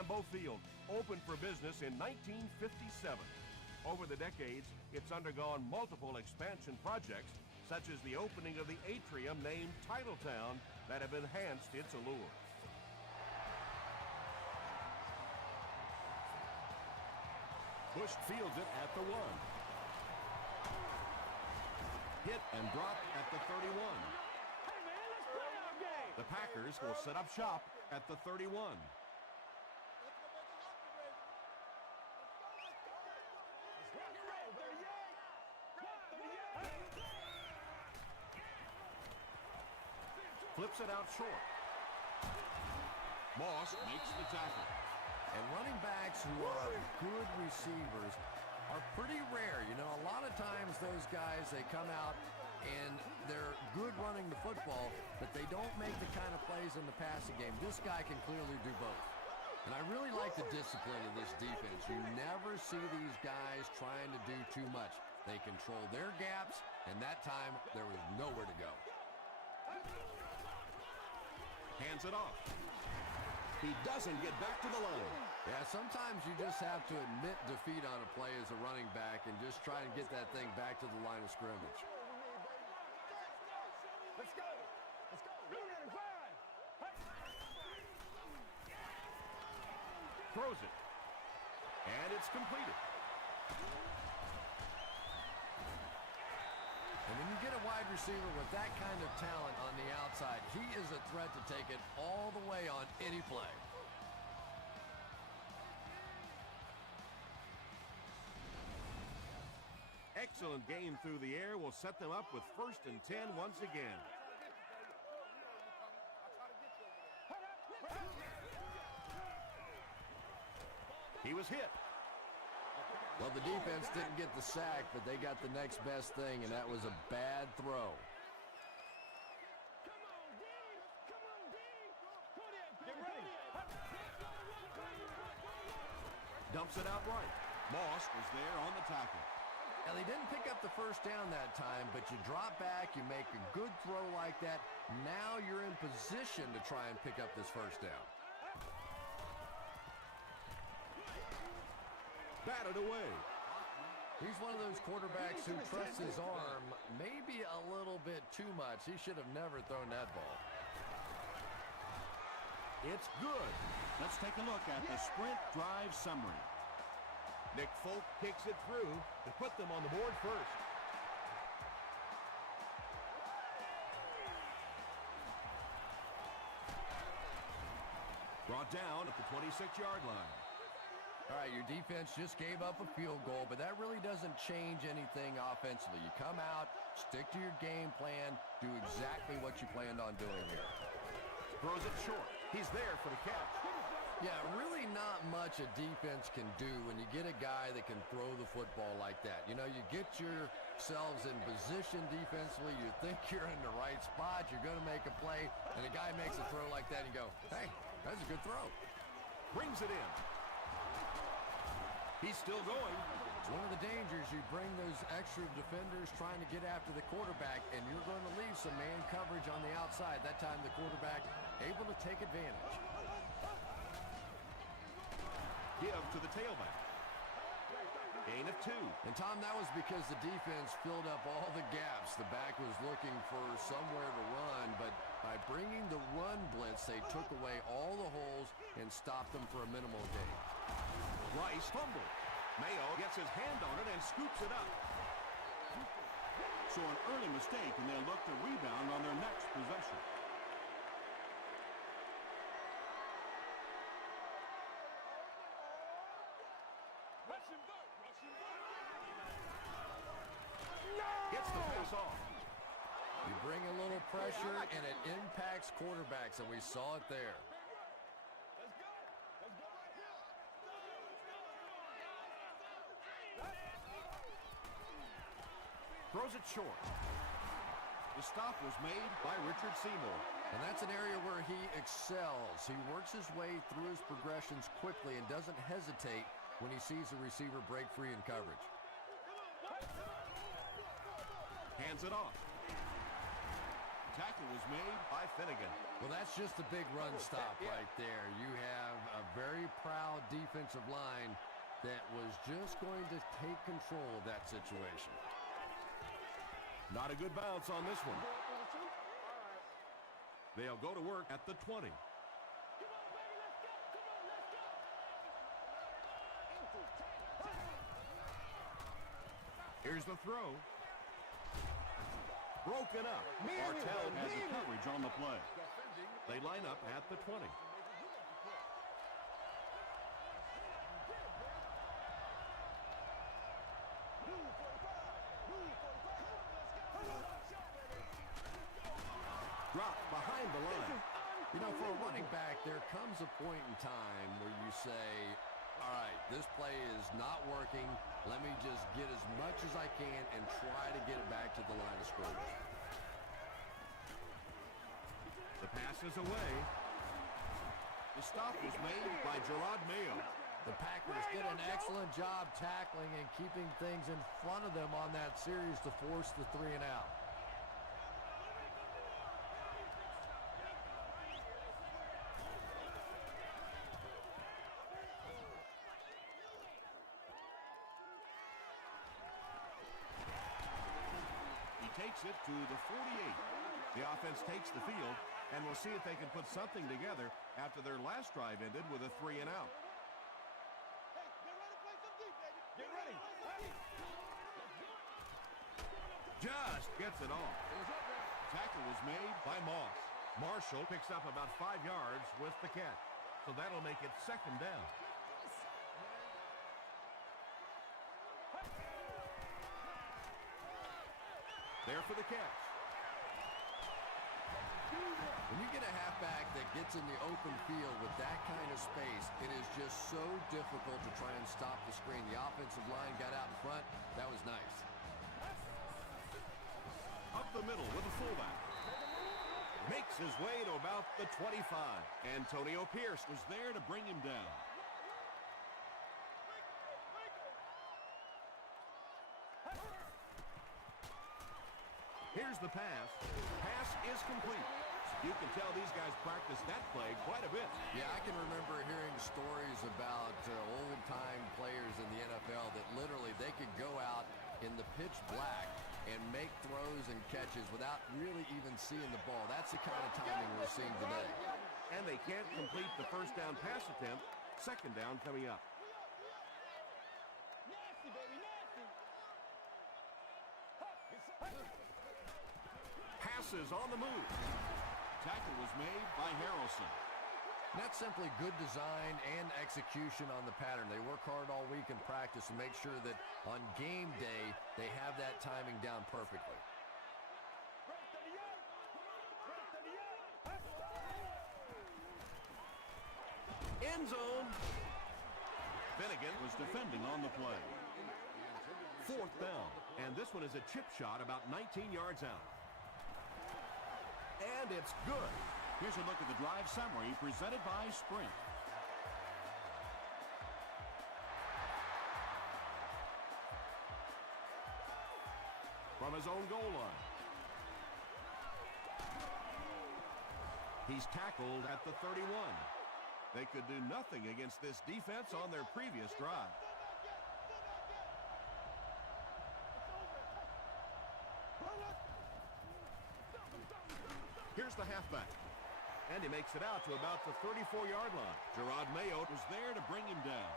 Lambeau Field opened for business in 1957. Over the decades, it's undergone multiple expansion projects, such as the opening of the atrium named Titletown that have enhanced its allure. Bush fields it at the 1. Hit and dropped at the 31. Hey man, let's play our game. The Packers will set up shop at the 31. Flips it out short. Moss makes the tackle. And running backs who are good receivers are pretty rare. You know, a lot of times those guys, they come out and they're good running the football, but they don't make the kind of plays in the passing game. This guy can clearly do both. And I really like the discipline of this defense. You never see these guys trying to do too much. They control their gaps, and that time there was nowhere to go. Hands it off. He doesn't get back to the line. Yeah, sometimes you just have to admit defeat on a play as a running back and just try and get that thing back to the line of scrimmage. Let's go. Let's go. Ready and fire. Throws it. And it's completed. And when you get a wide receiver with that kind of talent on the outside, he is a threat to take it all the way on any play. Excellent game through the air will set them up with 1st and 10 once again. He was hit. Well, the defense didn't get the sack, but they got the next best thing, and that was a bad throw. Come on, D. Come on, D. Get ready. Dumps it out right. Moss was there on the tackle. Now, they didn't pick up the first down that time, but you drop back, you make a good throw like that. Now you're in position to try and pick up this first down. Batted away. He's one of those quarterbacks who trusts his arm maybe a little bit too much. He should have never thrown that ball. It's good. Let's take a look at the sprint drive summary. Nick Folk kicks it through to put them on the board first. Brought down at the 26-yard line. All right, your defense just gave up a field goal, but that really doesn't change anything offensively. You come out, stick to your game plan, do exactly what you planned on doing here. Throws it short. He's there for the catch. Yeah, really not much a defense can do when you get a guy that can throw the football like that. You know, you get yourselves in position defensively, you think you're in the right spot, you're going to make a play, and a guy makes a throw like that and you go, hey, that's a good throw. Brings it in. He's still going. It's one of the dangers. You bring those extra defenders trying to get after the quarterback, and you're going to leave some man coverage on the outside. That time the quarterback able to take advantage. Give to the tailback. Gain of 2. And, Tom, that was because the defense filled up all the gaps. The back was looking for somewhere to run, but by bringing the run blitz, they took away all the holes and stopped them for a minimal gain. Rice fumbled. Mayo gets his hand on it and scoops it up. So an early mistake, and they'll look to rebound on their next possession. Gets the pass off. You bring a little pressure, and it impacts quarterbacks, and we saw it there. Let's go. Let's go right here. Throws it short. The stop was made by Richard Seymour. And that's an area where he excels. He works his way through his progressions quickly and doesn't hesitate when he sees a receiver break free in coverage. Hands it off. tackle was made by Finnegan. Well, that's just a big run stop right there. You have a very proud defensive line that was just going to take control of that situation. Not a good bounce on this one. They'll go to work at the 20. Here's the throw. Broken up. Bartell has the coverage on the play. They line up at the 20. Drop behind the line. You know, for a running back, there comes a point in time where you say, all right, this play is not working. Let me just get as much as I can and try to get it back to the line of scrimmage. The pass is away. The stop was made by Gerard Mayo. The Packers did an excellent job tackling and keeping things in front of them on that series to force the 3 and out. Takes it to the 48. The offense takes the field, and we'll see if they can put something together after their last drive ended with a 3 and out. Get ready. Just gets it off. Tackle was made By Moss. Marshall picks up about 5 yards with the catch. So that'll make it 2nd down. There for the catch. When you get a halfback that gets in the open field with that kind of space, it is just so difficult to try and stop the screen. The offensive line got out in front. That was nice. Up the middle with the fullback. Makes his way to about the 25. Antonio Pierce was there to bring him down. Here's the pass. Pass is complete. You can tell these guys practice that play quite a bit. Yeah, I can remember hearing stories about old-time players in the NFL that literally they could go out in the pitch black and make throws and catches without really even seeing the ball. That's the kind of timing we're seeing today. And they can't complete the first down pass attempt. 2nd down coming up. Nasty, baby, nasty. Passes on the move. Tackle was made by Harrelson. That's simply good design and execution on the pattern. They work hard all week in practice to make sure that on game day they have that timing down perfectly. End zone. Finnegan Was defending on the play. 4th down. And this one is a chip shot about 19 yards out. And it's good. Here's a look at the drive summary presented by Sprint. From his own goal line. He's tackled at the 31. They could do nothing against this defense on their previous drive. Here's the halfback. And he makes it out to about the 34-yard line. Gerard Mayo was there to bring him down.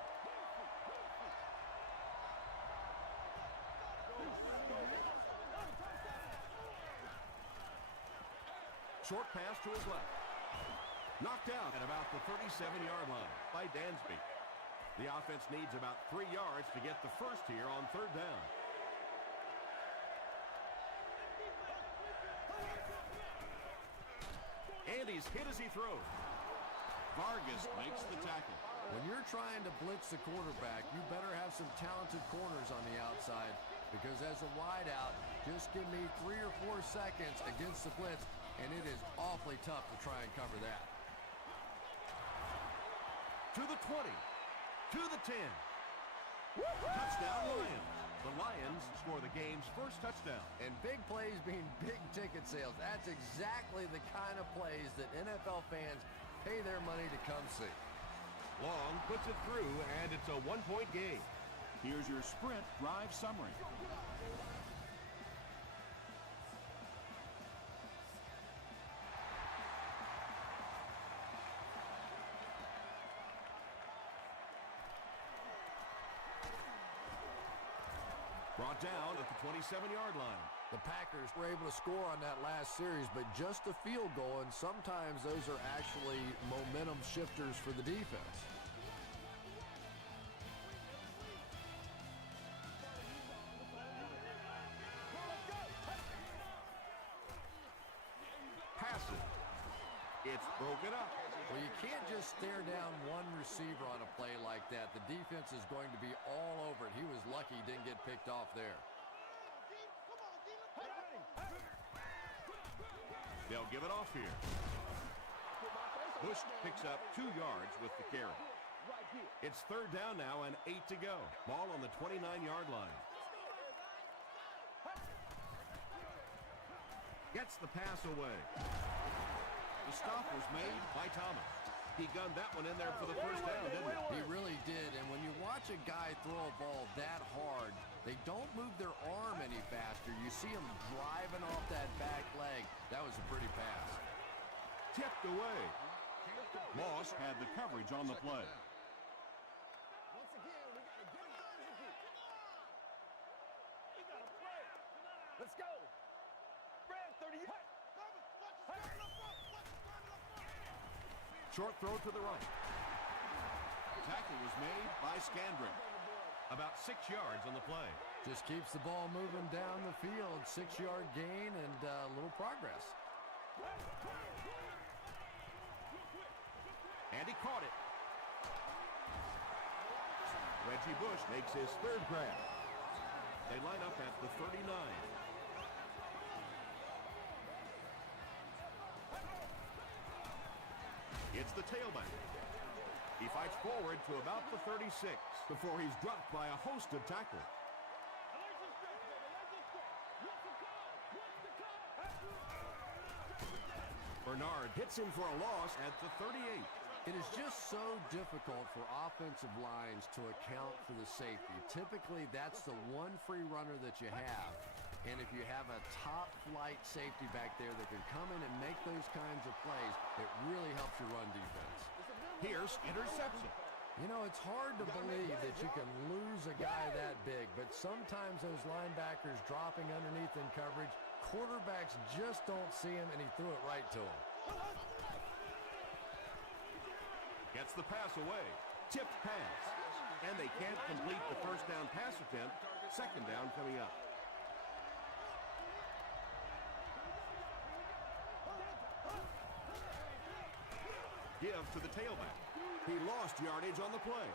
Short pass to his left. Knocked out at about the 37-yard line by Dansby. The offense needs about 3 yards to get the first here on 3rd down. And he's hit as he throws. Vargas makes the tackle. When you're trying to blitz the quarterback, you better have some talented corners on the outside, because as a wideout, just give me 3 or 4 seconds against the blitz, and it is awfully tough to try and cover that. To the 20. To the 10. Touchdown Lions. The Lions score the game's first touchdown. And big plays mean big ticket sales. That's exactly the kind of plays that NFL fans pay their money to come see. Long puts it through, and it's a one-point game. Here's your sprint drive summary. Brought down at the 27-yard line. The Packers were able to score on that last series, but just a field goal, and sometimes those are actually momentum shifters for the defense. Passes. It's broken up. Well, you can't just stare down one receiver on a play like that. The defense is going to be all over it. He was lucky he didn't get picked off there. They'll give it off here. Bush picks up 2 yards with the carry. It's third down now and 8 to go. Ball on the 29-yard line. Gets the pass away. The stop was made by Thomas. He gunned that one in there for the first down, didn't he? He really did, and when you watch a guy throw a ball that hard, they don't move their arm any faster. You see him driving off that back leg. That was a pretty pass. Tipped away. Moss had the coverage on the play. Once again, we got to get it done. He got to play. Let's go. Brad, 30. Short throw to the right. Tackle was made by Scandrick. About 6 yards on the play. Just keeps the ball moving down the field. 6-yard gain and a little progress. And he caught it. Reggie Bush makes his third grab. They line up at the 39. It's the tailback. He fights forward to about the 36 before he's dropped by a host of tacklers. Bernard hits him for a loss at the 38. It is just so difficult for offensive lines to account for the safety. Typically, that's the one free runner that you have. And if you have a top-flight safety back there that can come in and make those kinds of plays, it really helps your run defense. Here's interception. You know, it's hard to believe that you can lose a guy that big, but sometimes those linebackers dropping underneath in coverage, quarterbacks just don't see him, and he threw it right to him. Gets the pass away. Tipped pass. And they can't complete the first down pass attempt. Second down coming up. Give to the tailback. He lost yardage on the play.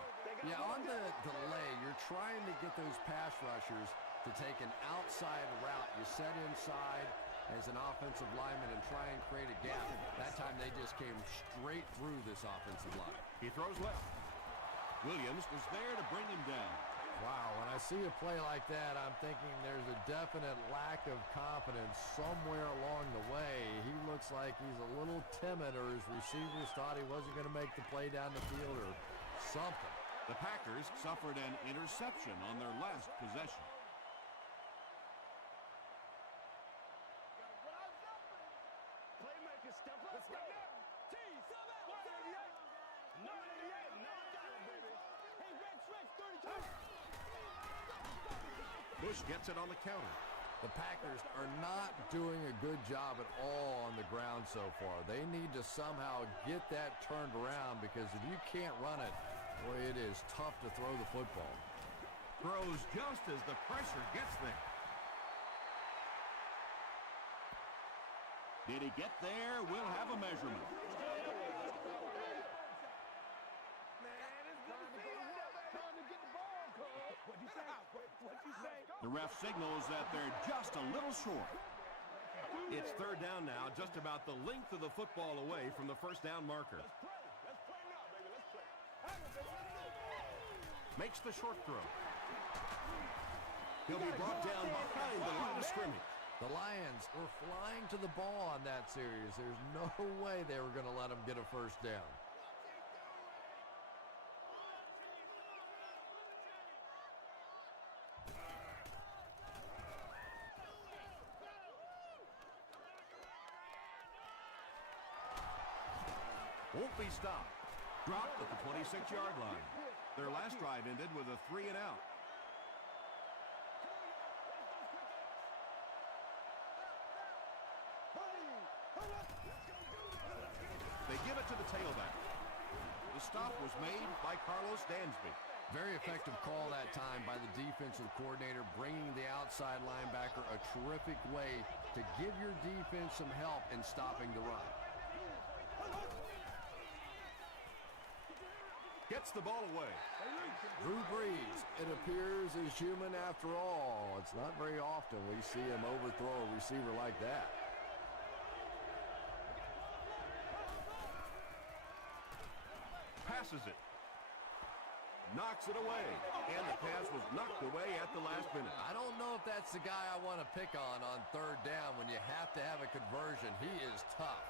Yeah, on the delay, you're trying to get those pass rushers to take an outside route. You set inside as an offensive lineman and try and create a gap. That time they just came straight through this offensive line. He throws left. Williams was there to bring him down. Wow, when I see a play like that, I'm thinking there's a definite lack of confidence somewhere along the way. He looks like he's a little timid, or his receivers thought he wasn't going to make the play down the field or something. The Packers suffered an interception on their last possession. Playmaker, step up. Let's go. Tease. 188. 988. No doubt, baby. Hey, Rex, 32. Bush gets it on the counter. The Packers are not doing a good job at all on the ground so far. They need to somehow get that turned around, because if you can't run it, boy, it is tough to throw the football. Throws just as the pressure gets there. Did he get there? We'll have a measurement. The ref signals that they're just a little short. It's third down now, just about the length of the football away from the first down marker. Let's play now, baby. Let's play. Makes the short throw. He'll be brought down behind the line of scrimmage. The Lions were flying to the ball on that series. There's no way they were going to let them get a first down. Won't be stopped. Dropped at the 26-yard line. Their last drive ended with a 3-and-out. They give it to the tailback. The stop was made by Carlos Dansby. Very effective call that time by the defensive coordinator, bringing the outside linebacker, a terrific way to give your defense some help in stopping the run. Gets the ball away. Drew Brees, it appears, is human after all. It's not very often we see him overthrow a receiver like that. Passes it. Knocks it away. And the pass was knocked away at the last minute. I don't know if that's the guy I want to pick on third down when you have to have a conversion. He is tough.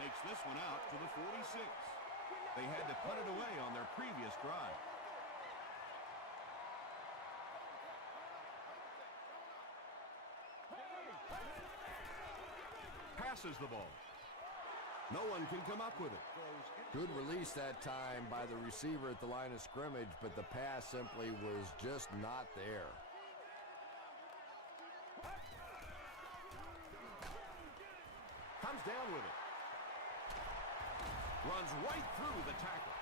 Takes this one out to the 46. They had to put it away on their previous drive. Passes the ball. No one can come up with it. Good release that time by the receiver at the line of scrimmage, but the pass simply was just not there. Comes down with it. Runs right through the tackle.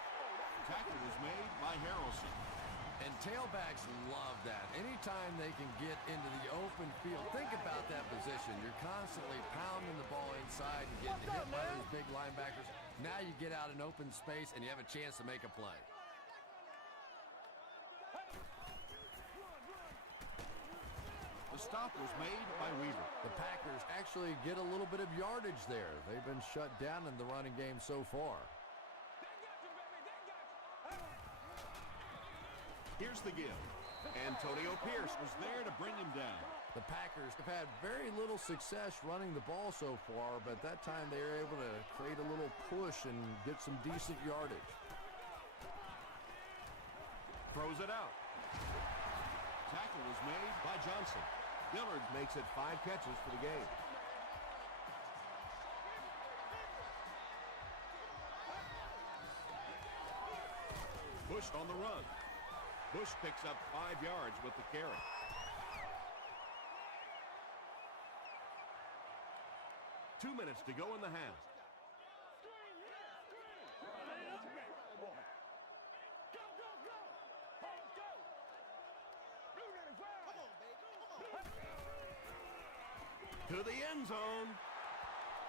Tackle was made by Harrelson. And tailbacks love that. Anytime they can get into the open field, think about that position. You're constantly pounding the ball inside and getting hit by those big linebackers. Now you get out in open space and you have a chance to make a play. The stop was made by Weaver. The Packers actually get a little bit of yardage there. They've been shut down in the running game so far. Here's the give. Antonio Pierce was there to bring him down. The Packers have had very little success running the ball so far, but that time they were able to create a little push and get some decent yardage. Throws it out. Tackle was made by Johnson. Dillard makes it 5 catches for the game. Bush on the run. Bush picks up 5 yards with the carry. Two minutes to go in the half. To the end zone.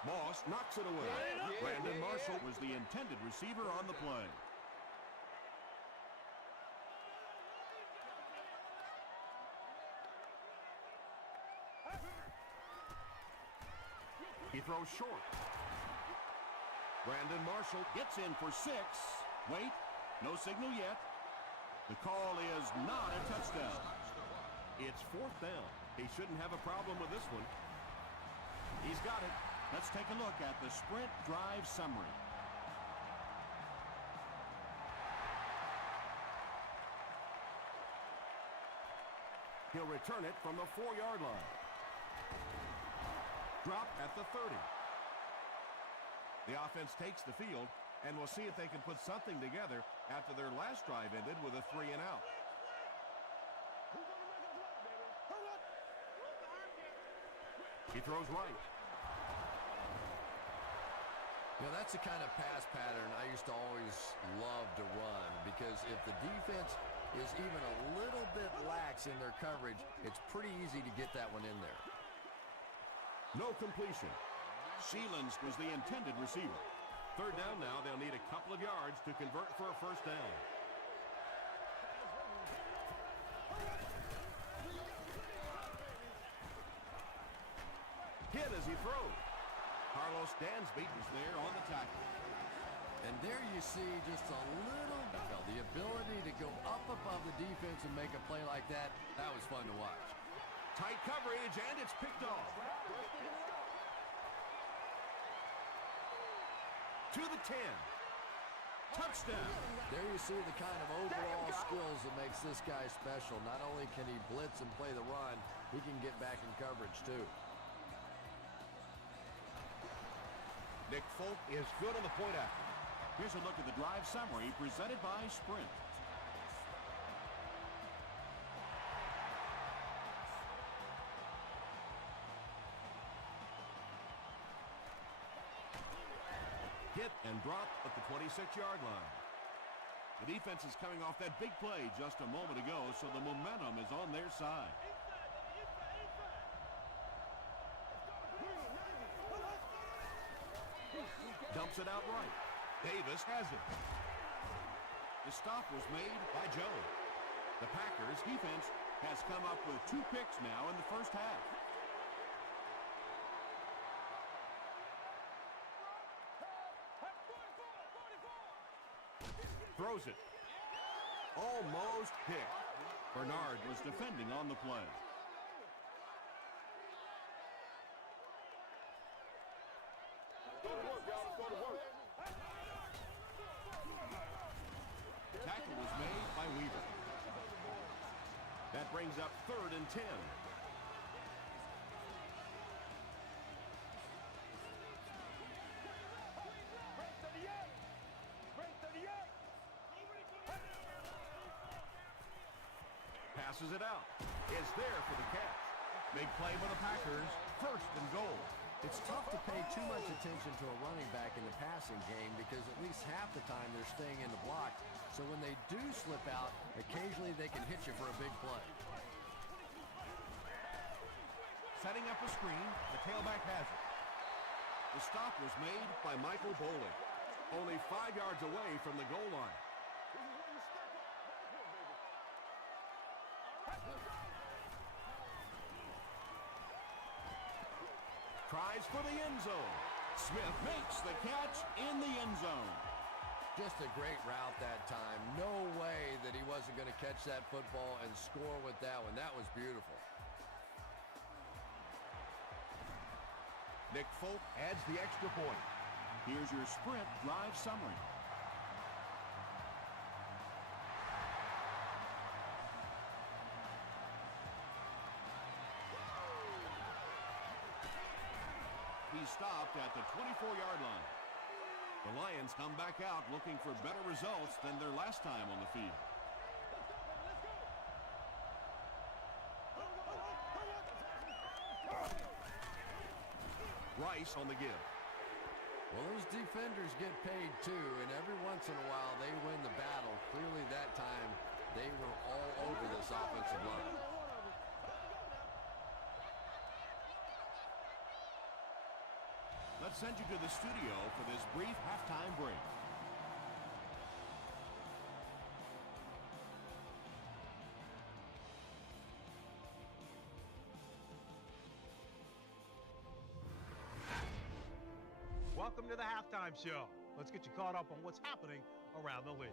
Moss knocks it away. Brandon Marshall was the intended receiver on the play. He throws short. Brandon Marshall gets in for 6. Wait, no signal yet. The call is not a touchdown. It's 4th down. He shouldn't have a problem with this one. He's got it. Let's take a look at the sprint drive summary. He'll return it from the 4-yard line. Drop at the 30. The offense takes the field, and we'll see if they can put something together after their last drive ended with a 3-and-out. He throws right. You know, that's the kind of pass pattern I used to always love to run, because if the defense is even a little bit lax in their coverage, it's pretty easy to get that one in there. No completion. Sheelans was the intended receiver. 3rd down now. They'll need a couple of yards to convert for a 1st down. hit as he throws. Carlos Dansby is there on the tackle. And there you see just a little bit of the ability to go up above the defense and make a play like that. That was fun to watch. Tight coverage, and it's picked off. To the 10. Touchdown. There you see the kind of overall skills that makes this guy special. Not only can he blitz and play the run, he can get back in coverage too. Nick Folk is good on the point after. Here's a look at the drive summary presented by Sprint. Hit and dropped at the 26-yard line. The defense is coming off that big play just a moment ago, so the momentum is on their side. Dumps it out right. Davis has it. The stop was made by Joe. The Packers defense has come up with 2 picks now in the first half. Throws it. Almost picked. Bernard was defending on the play. Tackle was made by Weaver. That brings up 3rd and 10. Passes it out. Is there for the catch. Big play by the Packers. 1st and goal. It's tough to pay too much attention to a running back in the passing game because at least half the time they're staying in the block. So when they do slip out, occasionally they can hit you for a big play. Setting up a screen. The tailback has it. The stop was made by Michael Bowling. Only 5 yards away from the goal line. Tries for the end zone. Smith makes the catch in the end zone. Just a great route that time. No way that he wasn't going to catch that football and score with that one. That was beautiful. Nick Folk adds the extra point. Here's your Sprint drive summary. He stopped at the 24-yard line. The Lions come back out looking for better results than their last time on the field. Rice on the give. Well, those defenders get paid too, and every once in a while they win the battle. Clearly that time they were all over this offensive line. Let's send you to the studio for this brief halftime break. Welcome to the halftime show. Let's get you caught up on what's happening around the league.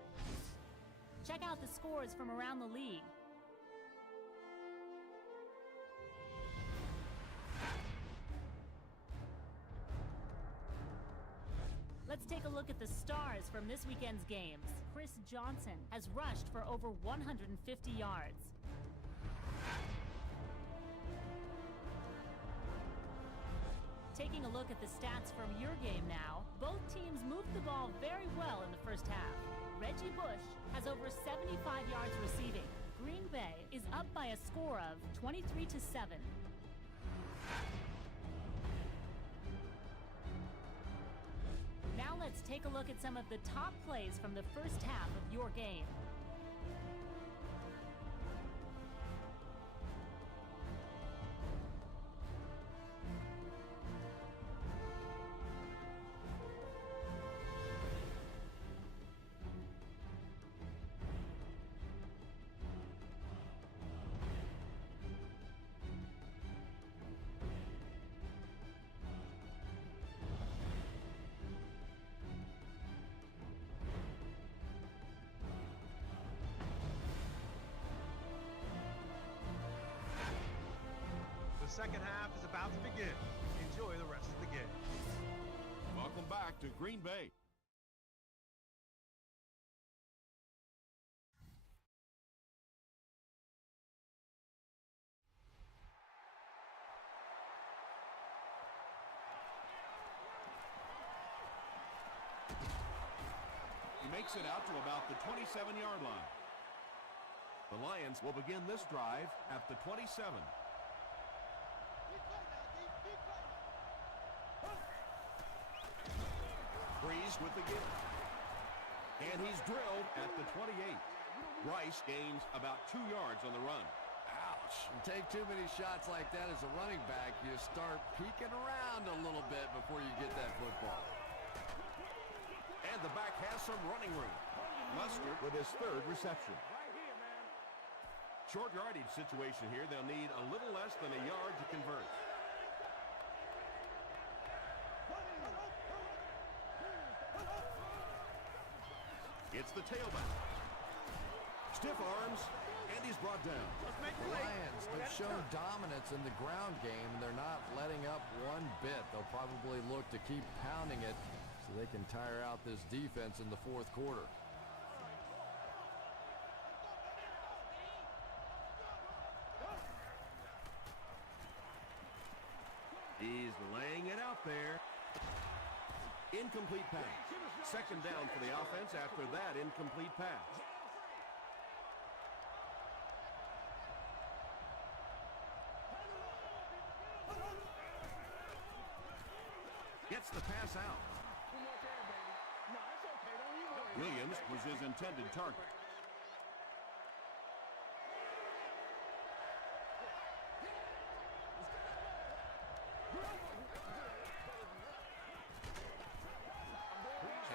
Check out the scores from around the league. Let's take a look at the stars from this weekend's games. Chris Johnson has rushed for over 150 yards. Taking a look at the stats from your game now, both teams moved the ball very well in the first half. Reggie Bush has over 75 yards receiving. Green Bay is up by a score of 23-7. Now let's take a look at some of the top plays from the first half of your game. second half is about to begin. Enjoy the rest of the game. Welcome back to Green Bay. He makes it out to about the 27-yard line. The Lions will begin this drive at the 27. Breeze with the give. And he's drilled at the 28. Rice gains about 2 yards on the run. Ouch. You take too many shots like that as a running back, you start peeking around a little bit before you get that football. And the back has some running room. Mustard with his third reception. Short yardage situation here. They'll need a little less than a yard to convert. It's the tailback. Stiff arms, and he's brought down. The Lions have shown dominance in the ground game, and they're not letting up one bit. They'll probably look to keep pounding it so they can tire out this defense in the fourth quarter. He's laying it out there. Incomplete pass. Second down for the offense after that incomplete pass. Gets the pass out. Williams was his intended target.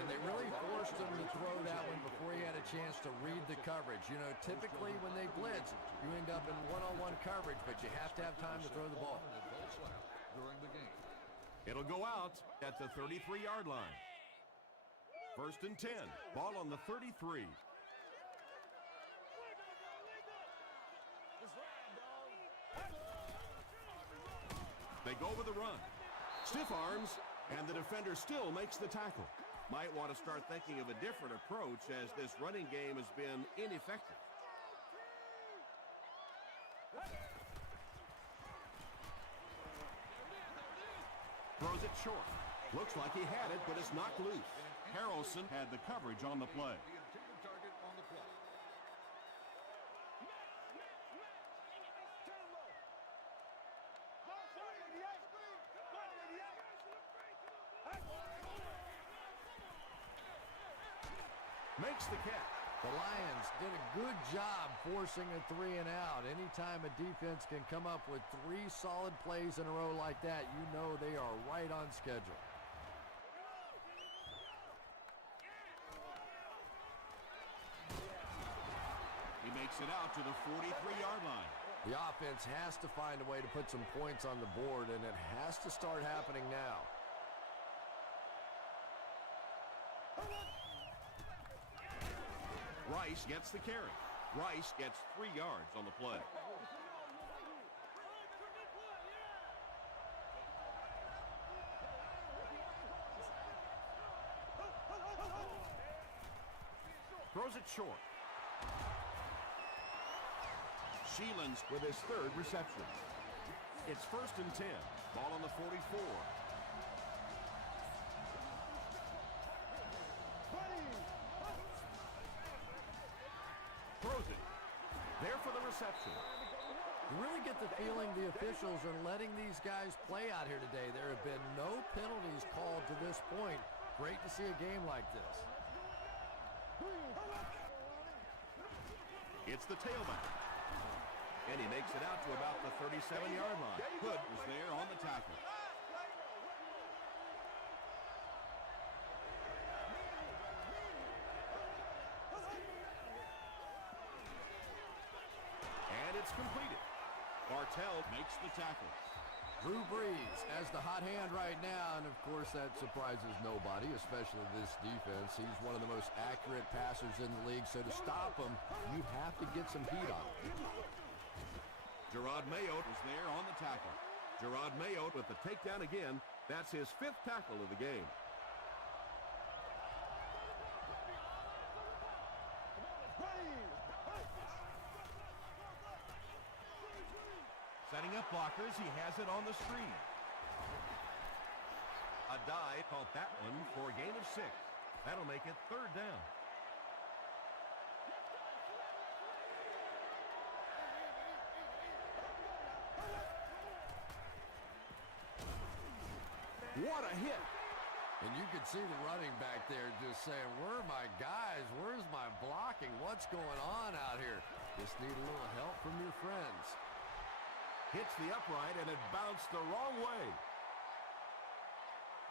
And they really forced him to throw that one before he had a chance to read the coverage. You know, typically when they blitz, you end up in one-on-one coverage, but you have to have time to throw the ball. It'll go out at the 33-yard line. First and 10. Ball on the 33. They go with the run. Stiff arms, and the defender still makes the tackle. Might want to start thinking of a different approach as this running game has been ineffective. Throws it short. Looks like he had it, but it's knocked loose. Harrelson had the coverage on the play. Makes the catch. The Lions did a good job forcing a 3 and out. Anytime a defense can come up with 3 solid plays in a row like that, you know they are right on schedule. He makes it out to the 43-yard line. The offense has to find a way to put some points on the board, and it has to start happening now. Rice gets the carry. Rice gets 3 yards on the play. Throws it short. Sheelan's With his third reception. It's first and 10. Ball on the 44. Throws it. There for the reception. You really get the feeling the officials are letting these guys play out here today. There have been no penalties called to this point. Great to see a game like this. It's the tailback. And he makes it out to about the 37-yard line. Hood was there on the tackle. And it's completed. Bartell Makes the tackle. Drew Brees has the hot hand right now, and of course that surprises nobody, especially this defense. He's one of the most accurate passers in the league, so to stop him, you have to get some heat on him. Gerard Mayo Was there on the tackle. Gerard Mayo with the takedown again. That's his 5th tackle of the game. Setting up blockers, he has it on the screen. A dive caught that one for a gain of 6. That'll make it 3rd down. What a hit. And you could see the running back there just saying, where are my guys? Where's my blocking? What's going on out here? Just need a little help from your friends. Hits the upright, and it bounced the wrong way.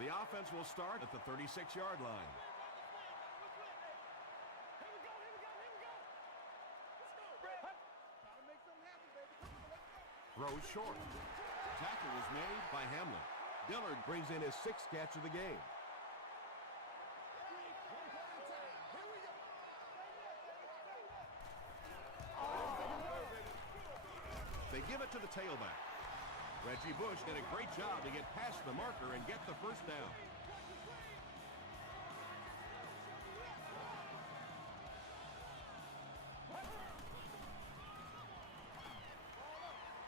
The offense will start at the 36-yard line. Throws short. Tackle was made By Hamlin. Dillard brings in his 6th catch of the game. They give it to the tailback. Reggie Bush did a great job to get past the marker and get the 1st down.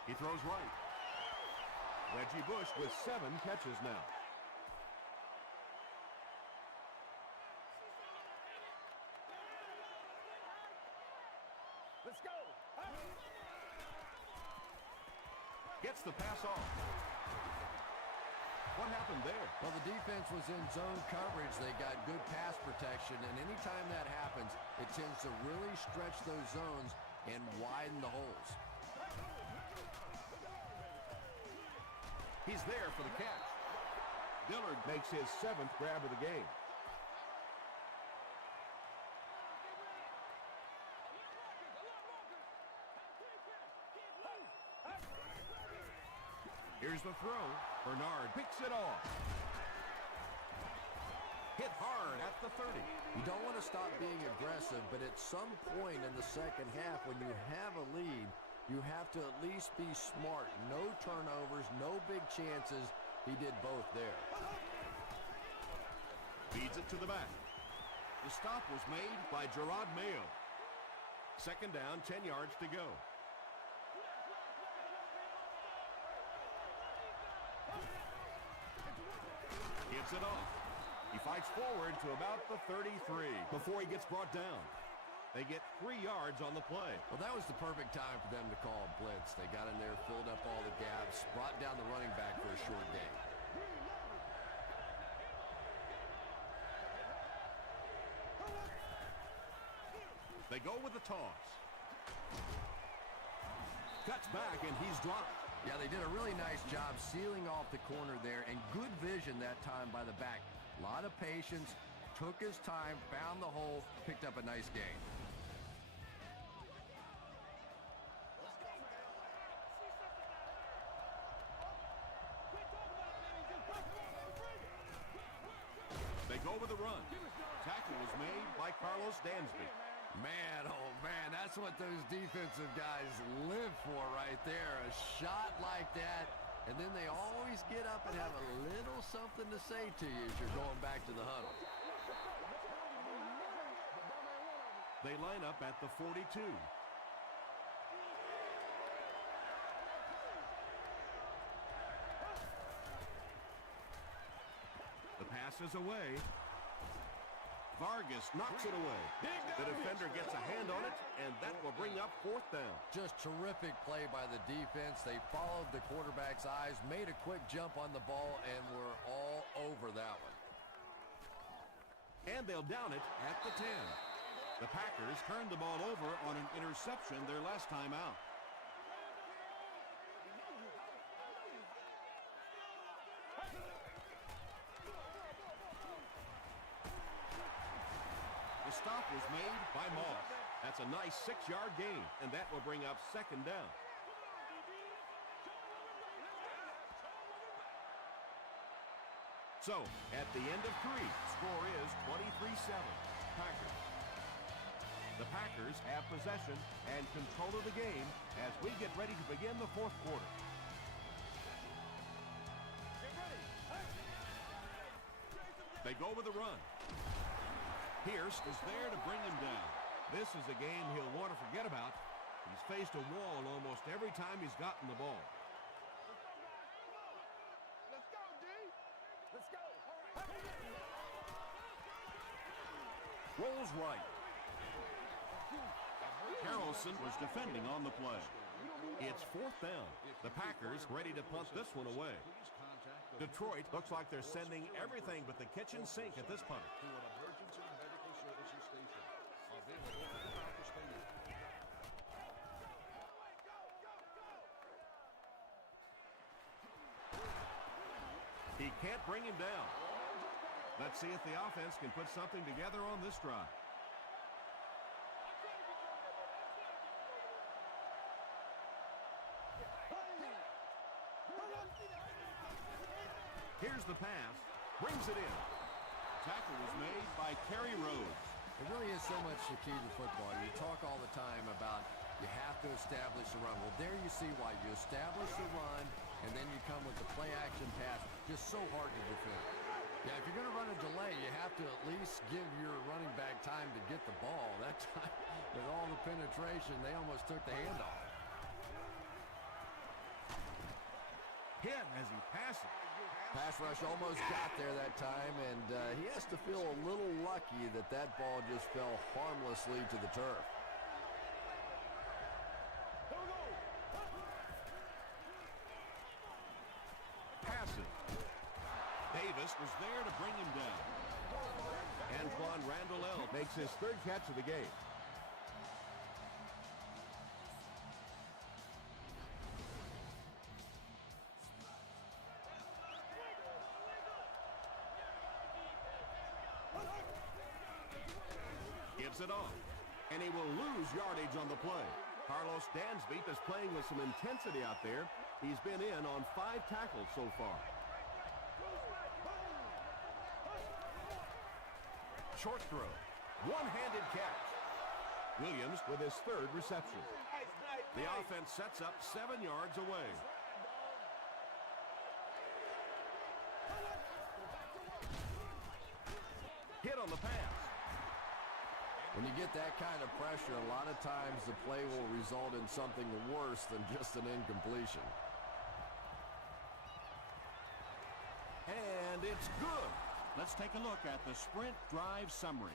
He throws right. Reggie Bush with 7 catches now. Let's go. Gets the pass off. What happened there? Well, the defense was in zone coverage. They got good pass protection, and anytime that happens, it tends to really stretch those zones and widen the holes. He's there for the catch. Dillard makes his 7th grab of the game. Here's the throw. Bernard picks it off. Hit hard at the 30. You don't want to stop being aggressive, but at some point in the second half, when you have a lead, you have to at least be smart. No turnovers, no big chances. He did both there. Feeds it to the back. The stop was made by Gerard Mayo. 2nd down, 10 yards to go. Gives it off. He fights forward to about the 33 before he gets brought down. They get 3 yards on the play. Well, that was the perfect time for them to call a blitz. They got in there, filled up all the gaps, brought down the running back for a short gain. They go with the toss. Cuts back, and he's dropped. Yeah, they did a really nice job sealing off the corner there, and good vision that time by the back. A lot of patience, took his time, found the hole, picked up a nice gain. They go with the run. Tackle was made by Carlos Dansby. Man, oh man, that's what those defensive guys live for right there. A shot like that, and then they always get up and have a little something to say to you as you're going back to the huddle. They line up at the 42. The pass is away. Vargas knocks it away. The defender gets a hand on it, and that will bring up 4th down. Just terrific play by the defense. They followed the quarterback's eyes, made a quick jump on the ball, and were all over that one. And they'll down it at the 10. The Packers turned the ball over on an interception their last time out. The stop was made by Moss. That's a nice 6-yard gain, and that will bring up 2nd down. So, at the end of 3, score is 23-7, Packers. The Packers have possession and control of the game as we get ready to begin the 4th quarter. They go with the run. Pierce is there to bring him down. This is a game he'll want to forget about. He's faced a wall almost every time he's gotten the ball. Let's go, D. Let's go. All right. Rolls right. Harrelson was defending on the play. It's 4th down. The Packers ready to punt this one away. Detroit looks like they're sending everything but the kitchen sink at this punt. He can't bring him down. Let's see if the offense can put something together on this drive. Here's the pass. Brings it in. Tackle was made by Kerry Rhodes. It really is so much the key to football. You talk all the time about you have to establish a run. Well, there you see why. You establish the run, and then you come with the play-action pass. Just so hard to defend. Yeah, if you're going to run a delay, you have to at least give your running back time to get the ball. That time, with all the penetration, they almost took the handoff. Hit as he passes. Pass rush almost got there that time, and he has to feel a little lucky that that ball just fell harmlessly to the turf. Passes. Davis was there to bring him down. Antoine Randall makes his 3rd catch of the game. Gives it off. And he will lose yardage on the play. Carlos Dansby is playing with some intensity out there. He's been in on 5 tackles so far. Short throw. One-handed catch. Williams with his 3rd reception. The offense sets up 7 yards away. Hit on the pass. When you get that kind of pressure, a lot of times the play will result in something worse than just an incompletion. And it's good. Let's take a look at the sprint drive summary.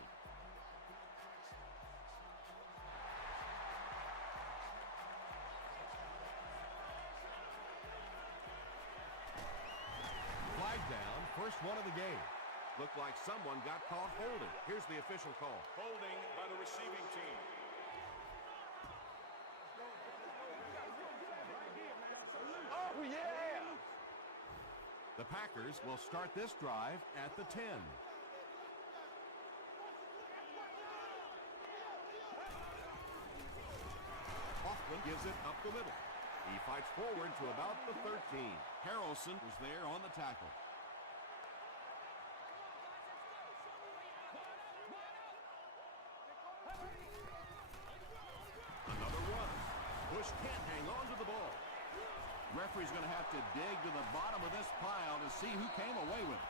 Flag down, first one of the game. Looked like someone got caught holding. Here's the official call. Holding by the receiving team. Oh, yeah! The Packers will start this drive at the 10. Hoffman gives it up the middle. He fights forward to about the 13. Harrelson was there on the tackle. Another run. Bush can't hang on to the ball. Referee's going to have to dig to the bottom of this pile to see who came away with it.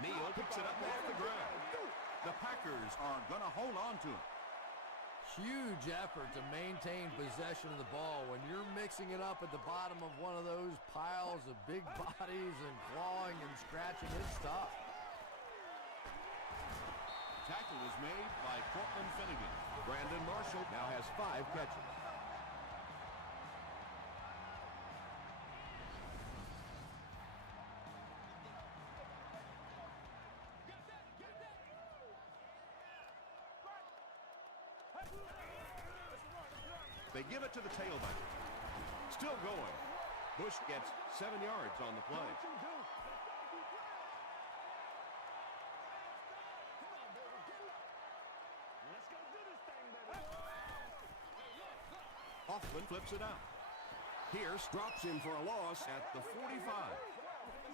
Neal picks it up off the ground. The Packers are going to hold on to it. Huge effort to maintain possession of the ball. When you're mixing it up at the bottom of one of those piles of big bodies and clawing and scratching, it's tough. Tackle was made by Cortland Finnegan. Brandon Marshall now has 5 catches. They give it to the tailback. Still going. Bush gets 7 yards on the play. Hoffman flips it out. Pierce drops him for a loss at the 45.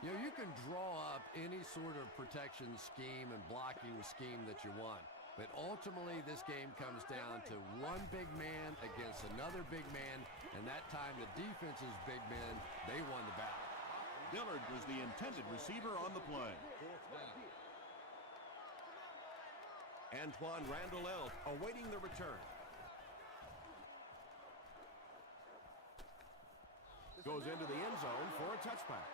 You know, you can draw up any sort of protection scheme and blocking scheme that you want. But ultimately, this game comes down to one big man against another big man, and that time the defense's big men, they won the battle. Dillard was the intended receiver on the play. Antoine Randall Elf awaiting the return. Goes into the end zone for a touchback.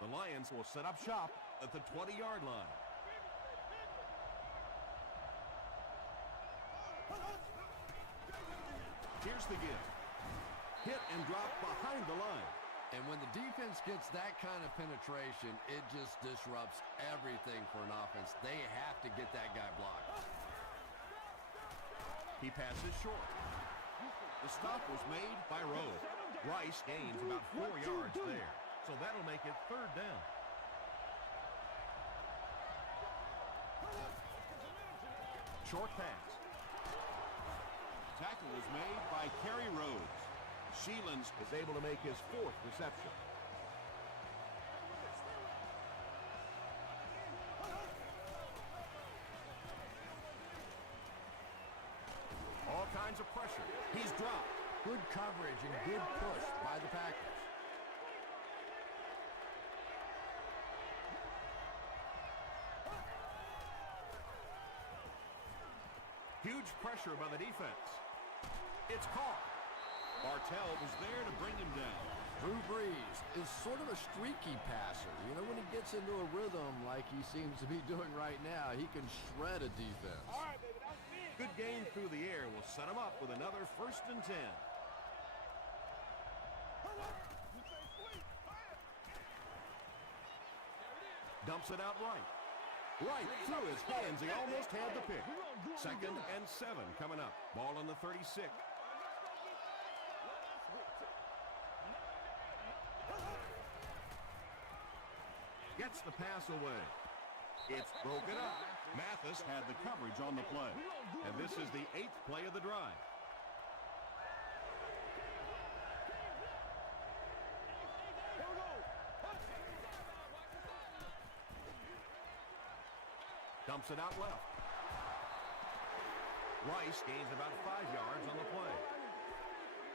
The Lions will set up shop at the 20-yard line. Here's the give. Hit and drop behind the line. And when the defense gets that kind of penetration, it just disrupts everything for an offense. They have to get that guy blocked. He passes short. The stop was made by Rhodes. Rice gains about 4 yards there, so that'll make it third down. Short pass. Tackle was made by Kerry Rhodes. Sheelands is able to make his 4th reception. All kinds of pressure. He's dropped. Good coverage and good push by the Packers. Huge pressure by the defense. It's caught. Bartell was there to bring him down. Drew Brees is sort of a streaky passer. You know, when he gets into a rhythm like he seems to be doing right now, he can shred a defense. Good gain through the air will set him up with another 1st and 10. Dumps it out right. Right through his hands. He almost had the pick. 2nd and 7 coming up. Ball on the 36. Gets the pass away. It's broken up. Mathis had the coverage on the play. And this is the 8th play of the drive. Dumps it out left. Rice gains about 5 yards on the play.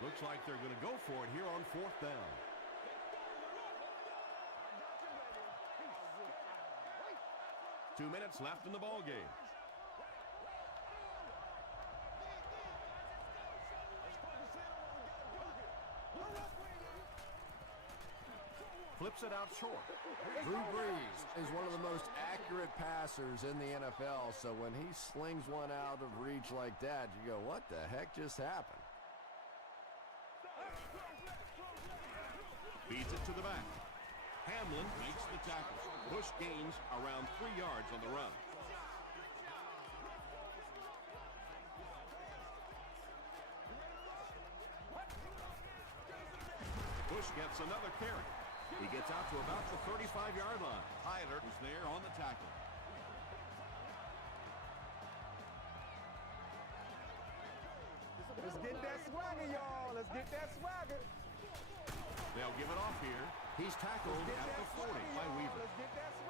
Looks like they're going to go for it here on 4th down. Two minutes left in the ball game. Flips it out short. Drew Brees is one of the most accurate passers in the NFL, so when he slings one out of reach like that, you go, what the heck just happened? Feeds it to the back. Hamlin makes the tackle. Bush gains around 3 yards on the run. Bush gets another carry. He gets out to about the 35-yard line. Tyler was there on the tackle. Let's get that swagger, y'all. Let's get that swagger. They'll give it off here. He's tackled at the 40 by Weaver.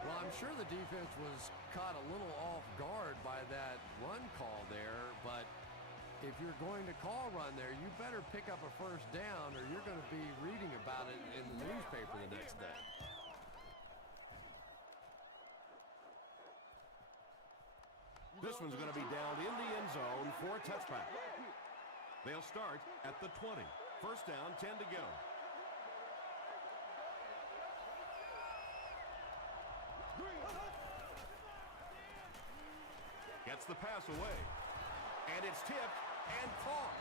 Well, I'm sure the defense was caught a little off guard by that run call there, but if you're going to call run there, you better pick up a 1st down or you're going to be reading about it in the newspaper the next day. This one's going to be down in the end zone for a touchback. They'll start at the 20. 1st down, 10 to go. Gets the pass away. And it's tipped and caught.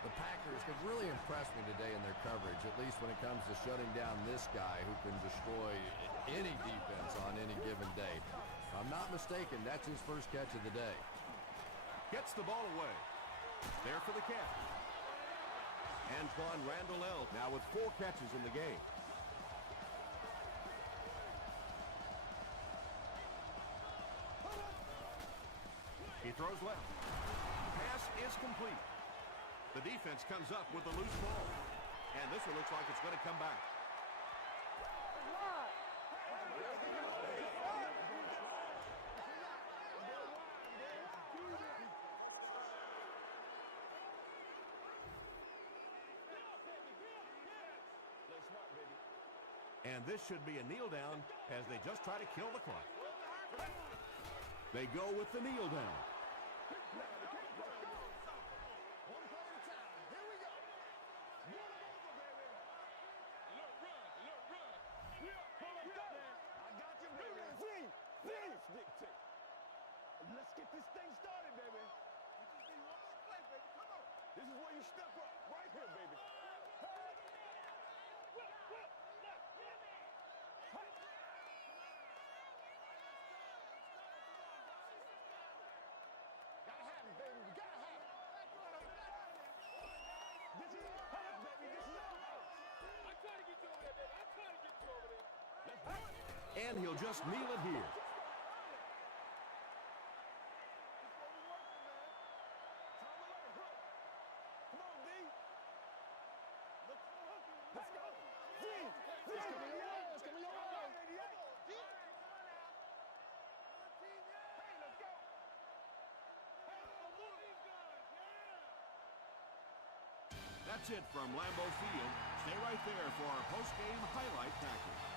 The Packers have really impressed me today in their coverage, at least when it comes to shutting down this guy who can destroy any defense on any given day. If I'm not mistaken, that's his 1st catch of the day. Gets the ball away. There for the catch. Antoine Randall Elf now with 4 catches in the game. He throws left. Pass is complete. The defense comes up with a loose ball. And this one looks like it's going to come back. And this should be a kneel down as they just try to kill the clock. They go with the kneel down. Let's get this thing started, baby. We just need one more play, baby. Come on. This is where you step up. Right here, baby. Gotta have it, baby. We gotta have it. This is our house, baby. This is our house. I'm trying to get you over there, baby. I'm trying to get you over there. Let's do it. And he'll just kneel it here. That's it from Lambeau Field. Stay right there for our post-game highlight package.